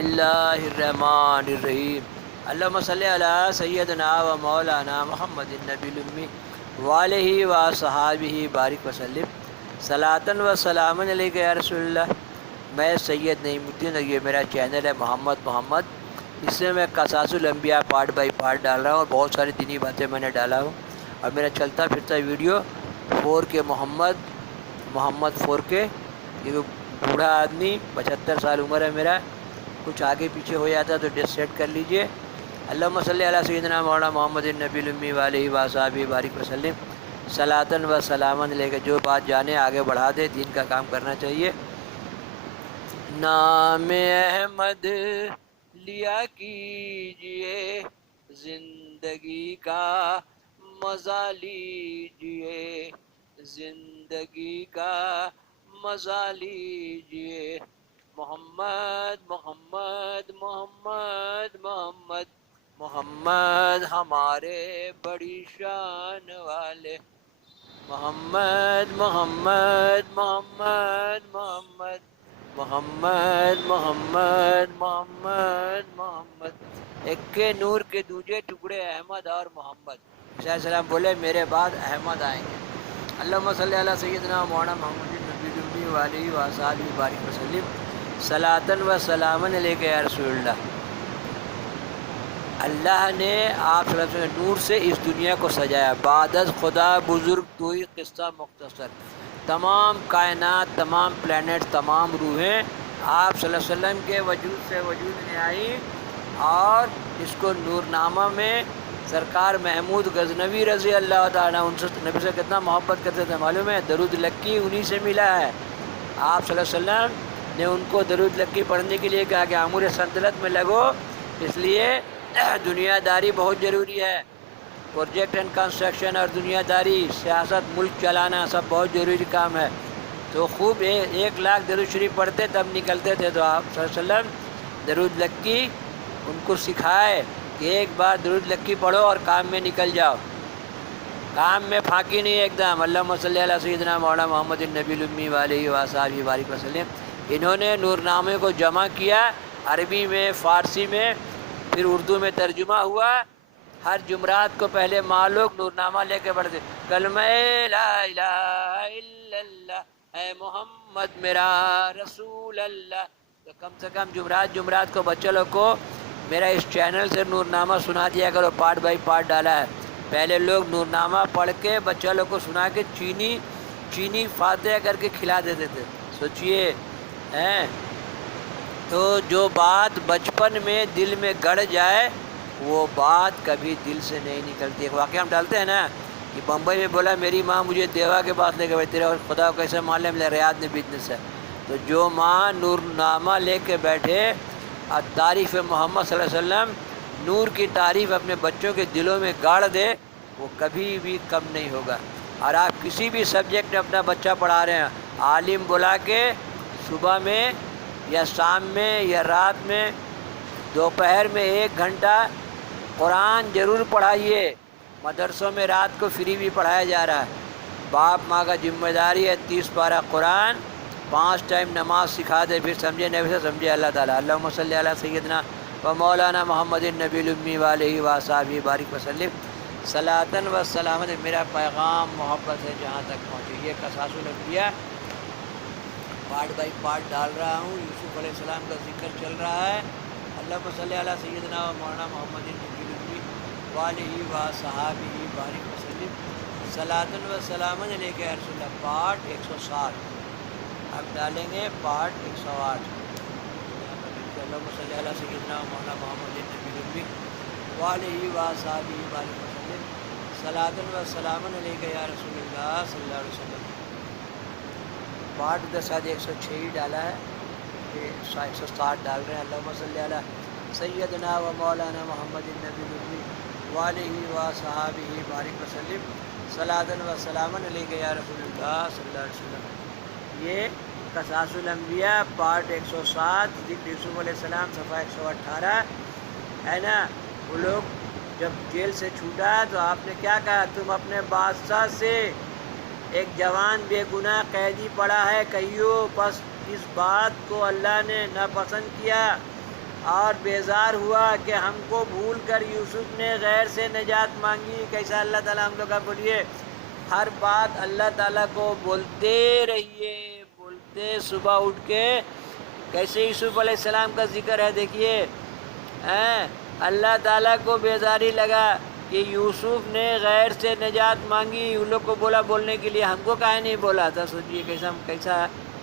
اللہ الرحمن الرحیم اللہم صلی علی سیدنا و مولانا محمد النبی الامی وآلہ و صحابہ بارک وسلم صلاۃً و سلامً علیک یا رسول اللہ۔ میں سید نعیم الدین اور یہ میرا چینل ہے محمد۔ اس میں قصاص الانبیاء پارٹ بائی پارٹ ڈال رہا ہوں اور بہت ساری دینی باتیں میں نے ڈالا ہوں، اور میرا چلتا پھرتا ویڈیو 4K محمد 4K، یہ بوڑھا آدمی 75 سال عمر ہے میرا، کچھ آگے پیچھے ہو جاتا ہے تو ڈس سیٹ کر لیجئے۔ اللہم صلی علی سیدنا مولانا محمد النبی الامی وآلہ وصحبہ بارک وسلم صلاۃً و سلامً علیہ۔ جو بات جانے آگے بڑھا دے، دین کا کام کرنا چاہیے۔ نام احمد لیا کیجئے، زندگی کا مزہ لیجئے، زندگی کا مزہ لیجئے۔ محمد محمد محمد محمد محمد ہمارے بڑی شان والے، محمد محمد محمد محمد محمد محمد محمد محمد۔ ایک کے نور کے دوجے ٹکڑے احمد اور محمد۔ عیسیٰ علیہ السلام بولے میرے بعد احمد آئیں گے۔ اللہم صلی علی سیدنا مولانا محمد النبی الامی وآلہ وصحبہ بارک وسلم صلاۃً و سلامً علیک یا رسول اللہ۔ اللہ نے آپ صلی اللہ علیہ وسلم نور سے اس دنیا کو سجایا۔ بعد از خدا بزرگ تو ہی قصہ مختصر، تمام کائنات، تمام پلانٹ، تمام روحیں آپ صلی اللہ علیہ وسلم کے وجود سے وجود میں آئیں، اور اس کو نورنامہ میں سرکار محمود غزنوی رضی اللہ تعالیٰ ان سے نبی سے کتنا محبت کرتے تھے معلوم ہے؟ درود لکی انہی سے ملا ہے۔ آپ صلی اللہ علیہ وسلم نے ان کو درود لکی پڑھنے کے لیے کہا کہ امور سلطنت میں لگو، اس لیے دنیا داری بہت ضروری ہے۔ پروجیکٹ اینڈ کنسٹرکشن اور دنیا داری، سیاست، ملک چلانا سب بہت ضروری کام ہے۔ تو خوب 1,00,000 درود شریف پڑھتے تب نکلتے تھے۔ تو آپ صلی اللہ علیہ وسلم درود لکی ان کو سکھائے کہ ایک بار درود لکی پڑھو اور کام میں نکل جاؤ، کام میں پھاکی نہیں ایک دم۔ اللہم صلی علی سیدنا مولانا محمد النبی الامی وآلہ وصحبہ بارک وسلم۔ انہوں نے نورنامے کو جمع کیا عربی میں، فارسی میں، پھر اردو میں ترجمہ ہوا۔ ہر جمعرات کو پہلے ماں لوگ نورنامہ لے کے پڑھتے، کلمہ لا الہ الا اللہ اے محمد میرا رسول اللہ۔ تو کم سے کم جمعرات کو بچے لوگ کو میرا اس چینل سے نورنامہ سنا دیا کرو، پارٹ بائی پارٹ ڈالا ہے۔ پہلے لوگ نورنامہ پڑھ کے بچہ لوگ کو سنا کے چینی فاتحہ کر کے کھلا دیتے تھے، سوچئے ہیں۔ تو جو بات بچپن میں دل میں گڑ جائے وہ بات کبھی دل سے نہیں نکلتی۔ ایک واقعہ ہم ڈالتے ہیں نا کہ بمبئی میں بولا میری ماں مجھے دیوا کے پاس لے کے بیٹھے، تیرا خدا کو کیسے مان لے، میرے ریاض میں بزنس ہے۔ تو جو ماں نورنامہ لے کے بیٹھے اور تعریف محمد صلی اللہ علیہ وسلم، نور کی تعریف اپنے بچوں کے دلوں میں گاڑ دے، وہ کبھی بھی کم نہیں ہوگا۔ اور آپ کسی بھی سبجیکٹ میں اپنا بچہ پڑھا رہے ہیں، عالم بلا کے صبح میں یا شام میں یا رات میں، دوپہر میں 1 گھنٹہ قرآن ضرور پڑھائیے۔ مدرسوں میں رات کو فری بھی پڑھایا جا رہا ہے۔ باپ ماں کا ذمہ داری ہے 30 پارہ قرآن، 5 ٹائم نماز سکھا دے، پھر سمجھے نبی سے سمجھے اللہ تعالیٰ۔ اللہم صلی علی سیدنا و مولانا محمد النبی الامی وآلہ وصحبہ بارک وسلم صلاۃً و سلامً۔ میرا پیغام محبت ہے جہاں تک پہنچے۔ یہ قصاص الانبیاء پارٹ بائی پارٹ ڈال رہا ہوں۔ یوسف علیہ السلام کا ذکر چل رہا ہے۔ اللہم صلی علی سیدنا و مولانا محمد النبی الامی وآلہ وصحبہ بارک وسلم صلاۃً و سلامً علیک یا رسول اللہ۔ پارٹ 160 اب ڈالیں گے، پارٹ 108۔ اللہم صلی علی سیدنا و مولانا محمد النبی الامی وآلہ وصحبہ بارک وسلم صلاۃً و سلامً علیک یا رسول اللہ صلی اللہ علیہ وسلم۔ پارٹ 106 ہی ڈالا ہے، 160 ڈال رہے ہیں۔ اللہم صلی علی سیدنا و مولانا محمد النبی الامی وآلہ وصحبہ بارک وسلم صلاۃً و سلامً علیک یا رسول اللہ صلی اللہ علیہ وسلم۔ یہ قصاص الانبیاء پارٹ 107، ذکر یوسف علیہ السلام، صفحہ 118 ہے نا۔ وہ لوگ جب جیل سے چھوٹا تو آپ نے کیا کہا؟ تم اپنے بادشاہ سے ایک جوان بے گناہ قیدی پڑا ہے کہیو، پس اس بات کو اللہ نے ناپسند کیا اور بیزار ہوا کہ ہم کو بھول کر یوسف نے غیر سے نجات مانگی. کیسا اللہ تعالیٰ ہم لوگ کا بولیے ہر بات اللہ تعالیٰ کو بولتے رہیے، بولتے صبح اٹھ کے. کیسے یوسف علیہ السلام کا ذکر ہے دیکھیے. اللہ تعالیٰ کو بیزاری لگا کہ یوسف نے غیر سے نجات مانگی، ان لوگ کو بولا بولنے کے لیے، ہم کو کہا نہیں بولا تھا. سوچیے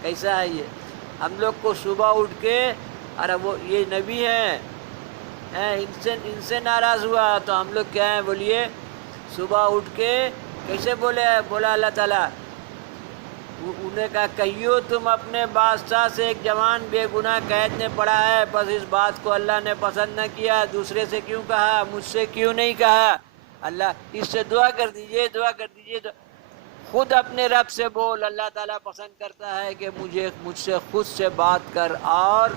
کیسا ہے یہ. ہم لوگ کو صبح اٹھ کے، ارے وہ یہ نبی ہیں، ان سے ناراض ہوا تو ہم لوگ کیا ہیں بولیے، صبح اٹھ کے کیسے بولا اللہ تعالیٰ. انہیں کہا کہیو تم اپنے بادشاہ سے ایک جوان بے گناہ قید نے پڑا ہے، بس اس بات کو اللہ نے پسند نہ کیا. دوسرے سے کیوں کہا، مجھ سے کیوں نہیں کہا. اللہ اس سے دعا کر دیجئے، دعا کر دیجئے. خود اپنے رب سے بول. اللہ تعالیٰ پسند کرتا ہے کہ مجھ سے خود سے بات کر. اور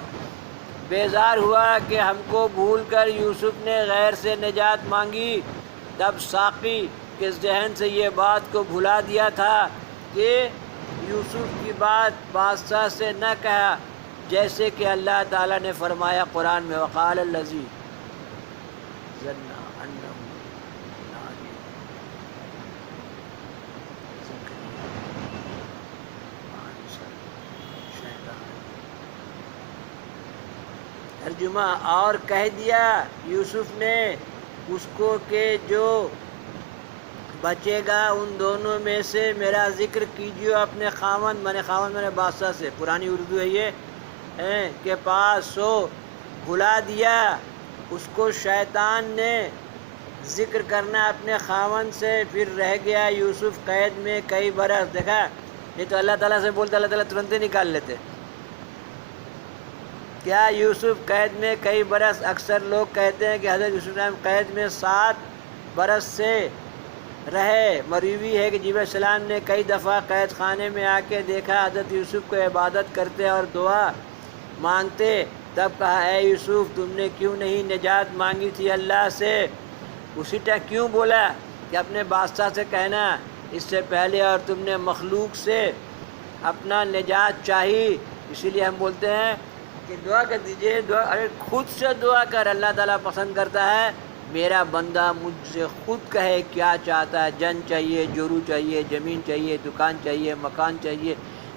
بیزار ہوا کہ ہم کو بھول کر یوسف نے غیر سے نجات مانگی. تب ساقی کے ذہن سے یہ بات کو بھلا دیا تھا کہ یوسف کی بات بادشاہ سے نہ کہا، جیسے کہ اللہ تعالیٰ نے فرمایا قرآن میں وقال الذی ظن انہ ترجمہ اور کہہ دیا یوسف نے اس کو کہ جو بچے گا ان دونوں میں سے میرا ذکر کیجیے اپنے خاوند میں بادشاہ سے، پرانی اردو ہے یہ، کے پاس. سو بھلا دیا اس کو شیطان نے ذکر کرنا اپنے خاوند سے. پھر رہ گیا یوسف قید میں کئی برس. دیکھا نہیں تو اللہ تعالیٰ سے بولتے اللہ تعالیٰ ترنت ہی نکال لیتے. کیا یوسف قید میں کئی برس. اکثر لوگ کہتے ہیں کہ حضرت یوسف علیہ قید میں 7 برس سے رہے. مروی ہے کہ جبرائیل علیہ السلام نے کئی دفعہ قید خانے میں آ کے دیکھا حضرت یوسف کو عبادت کرتے اور دعا مانگتے. تب کہا اے یوسف تم نے کیوں نہیں نجات مانگی تھی اللہ سے. اسی ٹائم کیوں بولا کہ اپنے بادشاہ سے کہنا اس سے پہلے، اور تم نے مخلوق سے اپنا نجات چاہی. اسی لیے ہم بولتے ہیں کہ دعا کر دیجئے. دعا ارے خود سے دعا کر. اللہ تعالیٰ پسند کرتا ہے میرا بندہ مجھ سے خود کہے کیا چاہتا ہے. جن چاہیے، جورو چاہیے، زمین چاہیے، دکان چاہیے، مکان چاہیے،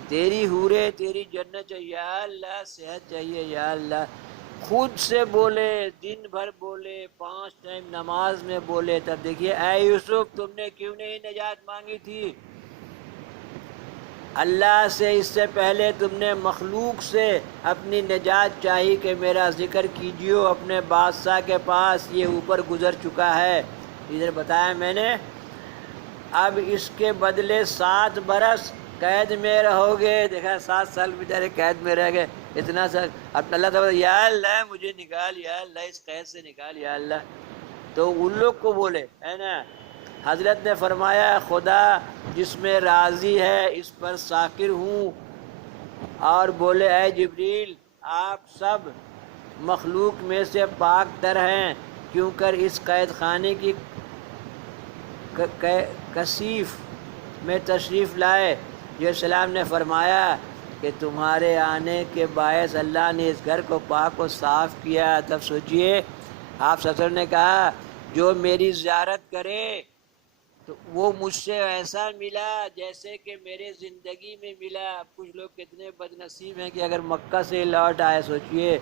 تیری حورے، تیری جنت چاہیے، یا اللہ صحت چاہیے، یا اللہ. خود سے بولے، دن بھر بولے، 5 ٹائم نماز میں بولے. تب دیکھیے اے یوسف تم نے کیوں نہیں نجات مانگی تھی اللہ سے. اس سے پہلے تم نے مخلوق سے اپنی نجات چاہی کہ میرا ذکر کیجیے اپنے بادشاہ کے پاس. یہ اوپر گزر چکا ہے، ادھر بتایا میں نے. اب اس کے بدلے 7 برس قید میں رہو گے. دیکھا 7 سال بیچارے قید میں رہ گئے. اتنا سا اب اللہ تعالیٰ یا اللہ مجھے نکال، یا اللہ اس قید سے نکال، یا اللہ. تو ان لوگ کو بولے ہے نا. حضرت نے فرمایا خدا جس میں راضی ہے اس پر ساکر ہوں. اور بولے اے جبریل آپ سب مخلوق میں سے پاک تر ہیں، کیوں کر اس قید خانے کی کثیف میں تشریف لائے. جو السلام نے فرمایا کہ تمہارے آنے کے باعث اللہ نے اس گھر کو پاک و صاف کیا. تب سوچئے آپ سسر نے کہا جو میری زیارت کرے تو وہ مجھ سے ایسا ملا جیسے کہ میرے زندگی میں ملا. اب کچھ لوگ کتنے بد نصیب ہیں کہ اگر مکہ سے لوٹ آئے. سوچئے.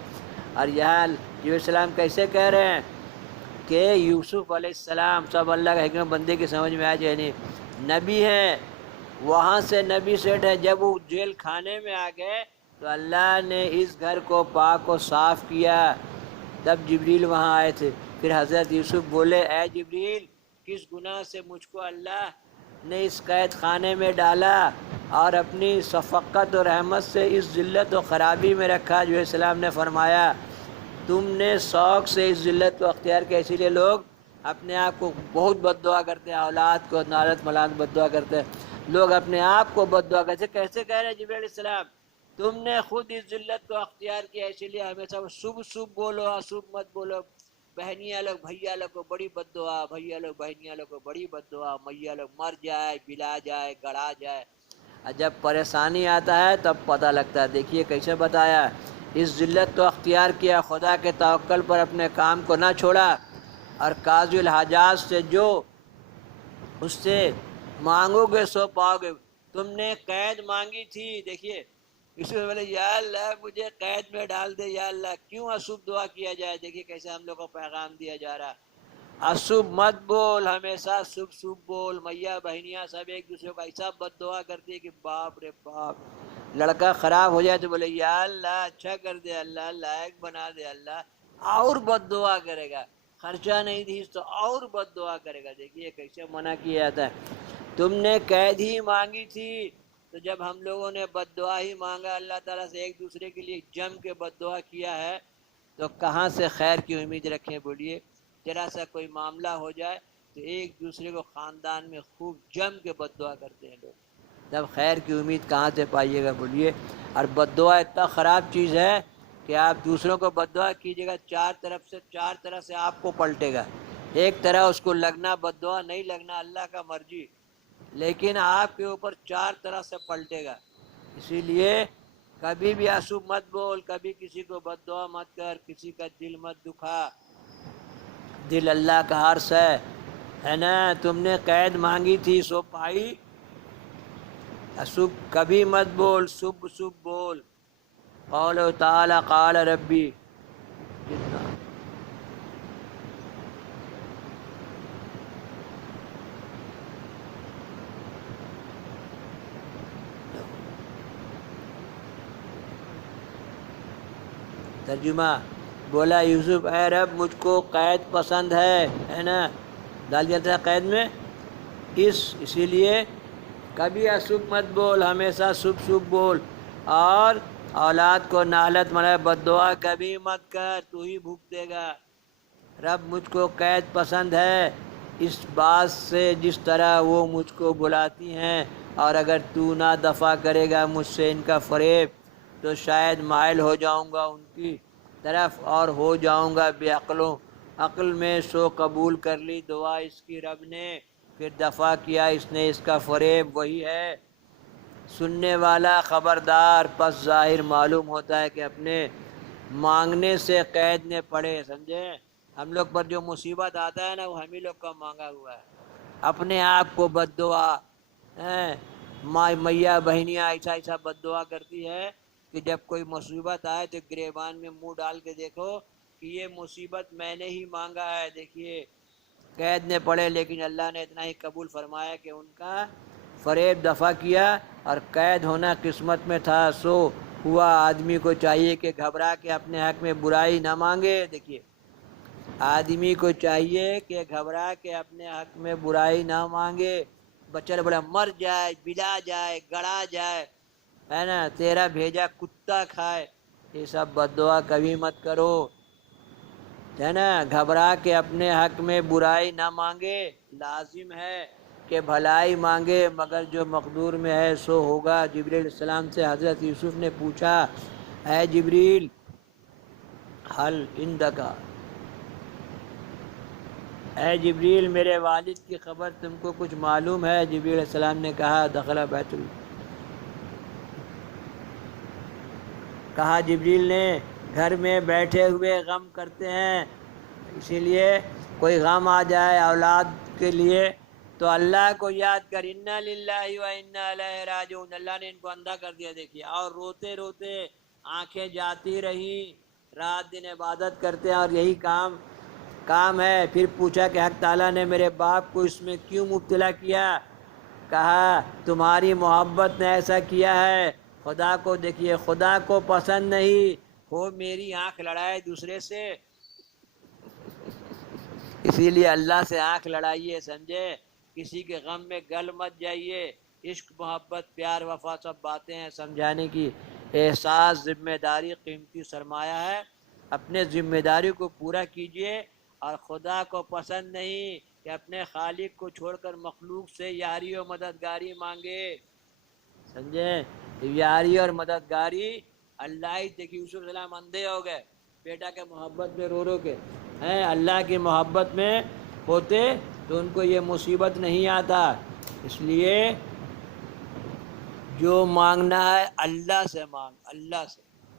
اور یہاں جو السلام کیسے کہہ رہے ہیں کہ یوسف علیہ السلام سب اللہ کا حکمت بندے کی سمجھ میں آ جائے نہیں نبی ہیں، وہاں سے نبی سیٹ ہے. جب وہ جیل خانے میں آ گئے تو اللہ نے اس گھر کو پاک و صاف کیا. تب جبریل وہاں آئے تھے. پھر حضرت یوسف بولے اے جبریل کس گناہ سے مجھ کو اللہ نے اس قید خانے میں ڈالا اور اپنی شفقت اور رحمت سے اس ذلت و خرابی میں رکھا. جو السلام نے فرمایا تم نے شوق سے اس ذلت کو اختیار کیا. اسی لیے لوگ اپنے آپ کو بہت بد دعا کرتے ہیں، اولاد کو نالت ملات بد دعا کرتے ہیں. لوگ اپنے آپ کو بد دعا کرتے. کیسے کہہ رہے ہیں جبریل علیہ السلام تم نے خود اس ذلت کو اختیار کیا. اسی لیے ہمیشہ شبھ بولو، اشبھ مت بولو. بہنیاں لوگ بھیا لوگ کو بڑی بد دعا، بھیا لوگ بہنیاں لوگ کو بڑی بد دعا. میاں لوگ مر جائے، بلا جائے، گڑا جائے. اور جب پریشانی آتا ہے تب پتہ لگتا ہے. دیکھیے کیسے بتایا اس ذلت کو اختیار کیا، خدا کے توکل پر اپنے کام کو نہ چھوڑا، اور قاضی الحاجات سے جو اس سے مانگو گے سو پاؤ گے۔ تم نے قید مانگی تھی، دیکھیے اس میں بولے یا اللہ مجھے قید میں ڈال دے، یا اللہ کیوں اشبھ دعا کیا جائے؟ دیکھیے کیسے ہم لوگ کو پیغام دیا جا رہا، اشبھ مت بول، ہمیشہ شبھ شبھ بول۔ میاں بہنیاں سب ایک دوسرے کو ایسا بد دعا کرتی ہے کہ باپ رے باپ، لڑکا خراب ہو جائے تو بولے یا اللہ اچھا کر دے، اللہ لائق بنا دے، اللہ اور بد دعا کرے گا، خرچہ نہیں دی تو اور بد دعا کرے گا۔ دیکھیے کیسے منع کیا جاتا ہے۔ تم نے قید ہی مانگی تھی، تو جب ہم لوگوں نے بد دعا ہی مانگا اللہ تعالیٰ سے، ایک دوسرے کے لیے جم کے بد دعا کیا ہے، تو کہاں سے خیر کی امید رکھیں؟ بولیے ذرا سا کوئی معاملہ ہو جائے تو ایک دوسرے کو خاندان میں خوب جم کے بد دعا کرتے ہیں لوگ، تب خیر کی امید کہاں سے پائیے گا؟ بولیے۔ اور بد دعا اتنا خراب چیز ہے کہ آپ دوسروں کو بد دعا کیجیے گا، چار طرح سے آپ کو پلٹے گا۔ ایک طرح اس کو لگنا بد دعا، نہیں لگنا اللہ کا مرضی، لیکن آپ کے اوپر چار طرح سے پلٹے گا۔ اسی لیے کبھی بھی اشبھ مت بول، کبھی کسی کو بد دعا مت کر، کسی کا دل مت دکھا، دل اللہ کا عرش ہے نا؟ تم نے قید مانگی تھی سو پائی، اشبھ کبھی مت بول، شبھ شبھ بول۔ قول تعالی قال ربی، ترجمہ بولا یوسف اے رب مجھ کو قید پسند ہے نا، ڈال دیا تھا قید میں، اسی لیے کبھی اشبھ مت بول، ہمیشہ شبھ شبھ بول، اور اولاد کو نالت مرے بد دعا کبھی مت کر، تو ہی بھگتے گا۔ رب مجھ کو قید پسند ہے اس بات سے جس طرح وہ مجھ کو بلاتی ہیں، اور اگر تو نہ دفع کرے گا مجھ سے ان کا فریب تو شاید مائل ہو جاؤں گا ان کی طرف اور ہو جاؤں گا بے عقلوں۔ عقل میں سو قبول کر لی دعا اس کی رب نے، پھر دفع کیا اس نے اس کا فریب، وہی ہے سننے والا خبردار۔ پس ظاہر معلوم ہوتا ہے کہ اپنے مانگنے سے قید نے پڑے، سمجھے؟ ہم لوگ پر جو مصیبت آتا ہے نا وہ ہم ہی لوگ کا مانگا ہوا ہے، اپنے آپ کو بد دعا میاں بہنیاں ایسا بد دعا کرتی ہے کہ جب کوئی مصیبت آئے تو گریبان میں منہ ڈال کے دیکھو کہ یہ مصیبت میں نے ہی مانگا ہے۔ دیکھیے قید نے پڑے، لیکن اللہ نے اتنا ہی قبول فرمایا کہ ان کا فریب دفع کیا، اور قید ہونا قسمت میں تھا سو ہوا۔ آدمی کو چاہیے کہ گھبرا کے اپنے حق میں برائی نہ مانگے۔ دیکھیے آدمی کو چاہیے کہ گھبرا کے اپنے حق میں برائی نہ مانگے، بچہ بڑا مر جائے، بلا جائے، گڑا جائے، ہے نا، تیرا بھیجا کتا کھائے، یہ سب بد دعا کبھی مت کرو، ہے نا۔ گھبرا کے اپنے حق میں برائی نہ مانگے، لازم ہے کہ بھلائی مانگے، مگر جو مقدور میں ہے سو ہوگا۔ جبریل علیہ السلام سے حضرت یوسف نے پوچھا اے جبریل حل عندک، اے جبریل میرے والد کی خبر تم کو کچھ معلوم ہے؟ جبریل علیہ السلام نے کہا دخل بیت کہا جبریل نے گھر میں بیٹھے ہوئے غم کرتے ہیں، اسی لیے کوئی غم آ جائے اولاد کے لیے تو اللہ کو یاد کر، انا للہ و انا الیہ راجعون، اللہ نے ان کو اندھا کر دیا۔ دیکھیے اور روتے روتے آنکھیں جاتی رہی، رات دن عبادت کرتے ہیں اور یہی کام ہے۔ پھر پوچھا کہ حق تعالیٰ نے میرے باپ کو اس میں کیوں مبتلا کیا؟ کہا تمہاری محبت نے ایسا کیا ہے، خدا کو دیکھیے، خدا کو پسند نہیں ہو میری آنکھ لڑائے دوسرے سے، اسی لیے اللہ سے آنکھ لڑائیے، سمجھے؟ کسی کے غم میں گل مت جائیے۔ عشق محبت پیار وفا سب باتیں ہیں سمجھانے کی، احساس ذمہ داری قیمتی سرمایہ ہے، اپنے ذمہ داری کو پورا کیجیے، اور خدا کو پسند نہیں کہ اپنے خالق کو چھوڑ کر مخلوق سے یاری و مددگاری مانگے، سمجھے؟ یاری اور مددگاری اللہ ہی۔ دیکھیے یوسف علیہ السلام اندھے ہو گئے بیٹا کے محبت میں رو رو کے، ہیں اللہ کی محبت میں ہوتے تو ان کو یہ مصیبت نہیں آتا۔ اس لیے جو مانگنا ہے اللہ سے مانگ، اللہ سے۔